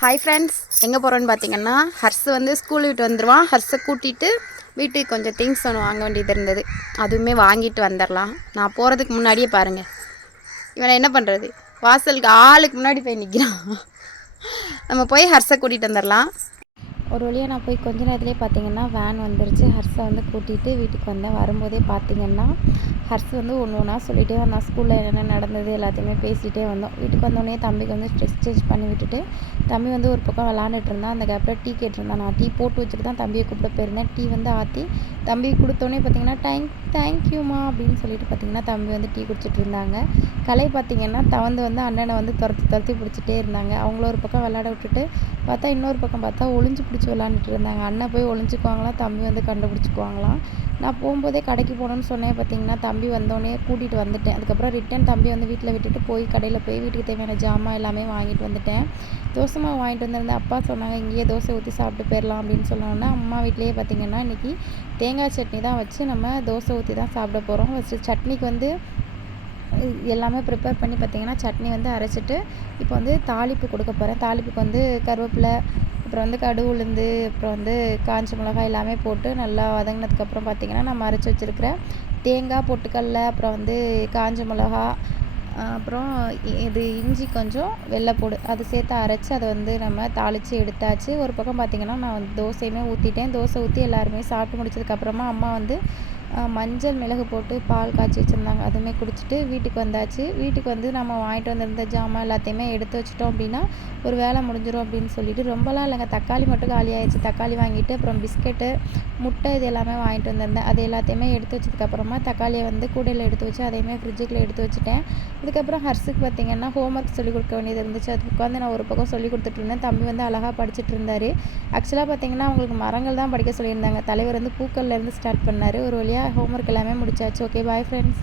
Hi friends, எங்கே போகிறோன்னு பார்த்தீங்கன்னா ஹர்ஸ் வந்து ஸ்கூல் விட்டு வந்துடுவான். ஹர்ஸை கூட்டிகிட்டு வீட்டுக்கு கொஞ்சம் திங்ஸ் ஒன்று வாங்க வேண்டியது இருந்தது. அதுவுமே வாங்கிட்டு வந்துடலாம். நான் போகிறதுக்கு முன்னாடியே பாருங்கள், இவனை என்ன பண்ணுறது, வாசலுக்கு ஆளுக்கு முன்னாடி போய் நிற்கிறான். நம்ம போய் ஹர்ஸை கூட்டிகிட்டு வந்துடலாம். ஒரு வழியாக நான் போய் கொஞ்ச நேரத்துலேயே பார்த்தீங்கன்னா வேன் வந்துருச்சு. ஹர்ஸை வந்து கூட்டிகிட்டு வீட்டுக்கு வந்தேன். வரும்போதே பார்த்தீங்கன்னா ஹர்ஸ் வந்து ஒன்று ஒன்றா சொல்லிகிட்டே வந்தான். ஸ்கூலில் என்னென்ன நடந்தது எல்லாத்தையுமே பேசிகிட்டே வந்தோம். வீட்டுக்கு வந்தோடனே தம்பிக்கு வந்து ட்ரெஸ் சேஞ்ச் பண்ணி விட்டுட்டு தம்பி வந்து ஒரு பக்கம் விளாண்டுட்டு இருந்தான். அந்த கேப்பில் டீ கேட்டிருந்தான். நான் டீ போட்டு வச்சுட்டு தான் தம்பியை கூப்பிட போயிருந்தேன். டீ வந்து ஆற்றி தம்பி கொடுத்தோன்னே பார்த்தீங்கன்னா தேங்க்யூமா அப்படின்னு சொல்லிட்டு பார்த்தீங்கன்னா தம்பி வந்து டீ குடிச்சிட்டு இருந்தாங்க. கலை பார்த்திங்கன்னா தவந்து வந்து அண்ணனை வந்து துரத்தி பிடிச்சிட்டே இருந்தாங்க. அவங்கள ஒரு பக்கம் விளாட விட்டுட்டு பார்த்தா இன்னொரு பக்கம் பார்த்தா ஒளிஞ்சு பிடிச்சி விளாண்டுட்டு இருந்தாங்க. அண்ணன் போய் ஒளிஞ்சுக்குவாங்களாம், தம்பி வந்து கண்டுபிடிச்சிக்குவாங்களாம். நான் போகும்போதே கடைக்கு போகணுன்னு சொன்னேன். பார்த்தீங்கன்னா தம்பி வந்தோடனே கூட்டிகிட்டு வந்துட்டேன். அதுக்கப்புறம் ரிட்டன் தம்பி வந்து வீட்டில் விட்டுட்டு போய் கடையில் போய் வீட்டுக்கு தேவையான ஜாமான் எல்லாமே வாங்கிட்டு வந்துட்டேன். தோசை மாவு வாங்கிட்டு வந்திருந்தேன். அப்பா சொன்னாங்க இங்கேயே தோசை ஊற்றி சாப்பிட்டு போயிடலாம் அப்படின்னு சொன்னோன்னா அம்மா வீட்லேயே பார்த்திங்கன்னா இன்றைக்கி தேங்காய் சட்னி தான் வச்சு நம்ம தோசை ஊற்றி தான் சாப்பிட போகிறோம். ஃபஸ்ட்டு சட்னிக்கு வந்து எல்லாமே ப்ரிப்பேர் பண்ணி பார்த்திங்கன்னா சட்னி வந்து அரைச்சிட்டு இப்போ வந்து தாளிப்பு கொடுக்க போகிறேன். தாளிப்புக்கு வந்து கருவேப்பிலை, அப்புறம் வந்து கடுகு, உளுந்து, அப்புறம் வந்து காஞ்ச மிளகாய் எல்லாமே போட்டு நல்லா வதங்கினதுக்கப்புறம் பார்த்திங்கன்னா நம்ம அரைச்சி வச்சுருக்கிற தேங்காய், பொட்டுக்கடலை, அப்புறம் வந்து காஞ்ச மிளகா, அப்புறம் இது இஞ்சி, கொஞ்சம் வெள்ளைப்பூடு அது சேர்த்து அரைச்சி அதை வந்து நம்ம தாளித்து எடுத்தாச்சு. ஒரு பக்கம் பார்த்திங்கன்னா நான் வந்து தோசையுமே ஊற்றிட்டேன். தோசை ஊற்றி எல்லாருமே சாப்பிட்டு முடிச்சதுக்கப்புறமா அம்மா வந்து மஞ்சள் மிளகு போட்டு பால் காய்ச்சி வச்சுருந்தாங்க. அதுவுமே குடிச்சிட்டு வீட்டுக்கு வந்தாச்சு. வீட்டுக்கு வந்து நம்ம வாங்கிட்டு வந்திருந்த ஜாமான் எல்லாத்தையுமே எடுத்து வச்சிட்டோம் அப்படின்னா ஒரு வேலை முடிஞ்சிடும் அப்படின்னு சொல்லிட்டு ரொம்பலாம் இல்லைங்க, தக்காளி மட்டும் காலி ஆயிடுச்சு. தக்காளி வாங்கிட்டு அப்புறம் பிஸ்கெட்டு, முட்டை இது எல்லாமே வாங்கிட்டு வந்திருந்தேன். அது எல்லாத்தையுமே எடுத்து வச்சதுக்கப்புறமா தக்காளியை வந்து கூடையில் எடுத்து வச்சு அதையுமே ஃப்ரிட்ஜுக்குள்ளே எடுத்து வச்சுட்டேன். அதுக்கப்புறம் ஹர்ஸுக்கு பார்த்திங்கன்னா ஹோம்ஒர்க் சொல்லிக் கொடுக்க வேண்டியது இருந்துச்சு. அதுக்கு உட்காந்து நான் ஒரு பக்கம் சொல்லிக் கொடுத்துட்டு இருந்தேன். தம்பி வந்து அழகாக படிச்சுட்டு இருந்தார். ஆக்சுவலாக பார்த்திங்கன்னா அவங்களுக்கு மரங்கள் தான் படிக்க சொல்லியிருந்தாங்க. தலைவர் வந்து பூக்கள்லேருந்து ஸ்டார்ட் பண்ணார். ஒரு வழியாக ஹோம்ஒர்க் எல்லாமே முடிச்சாச்சு. Okay, bye friends.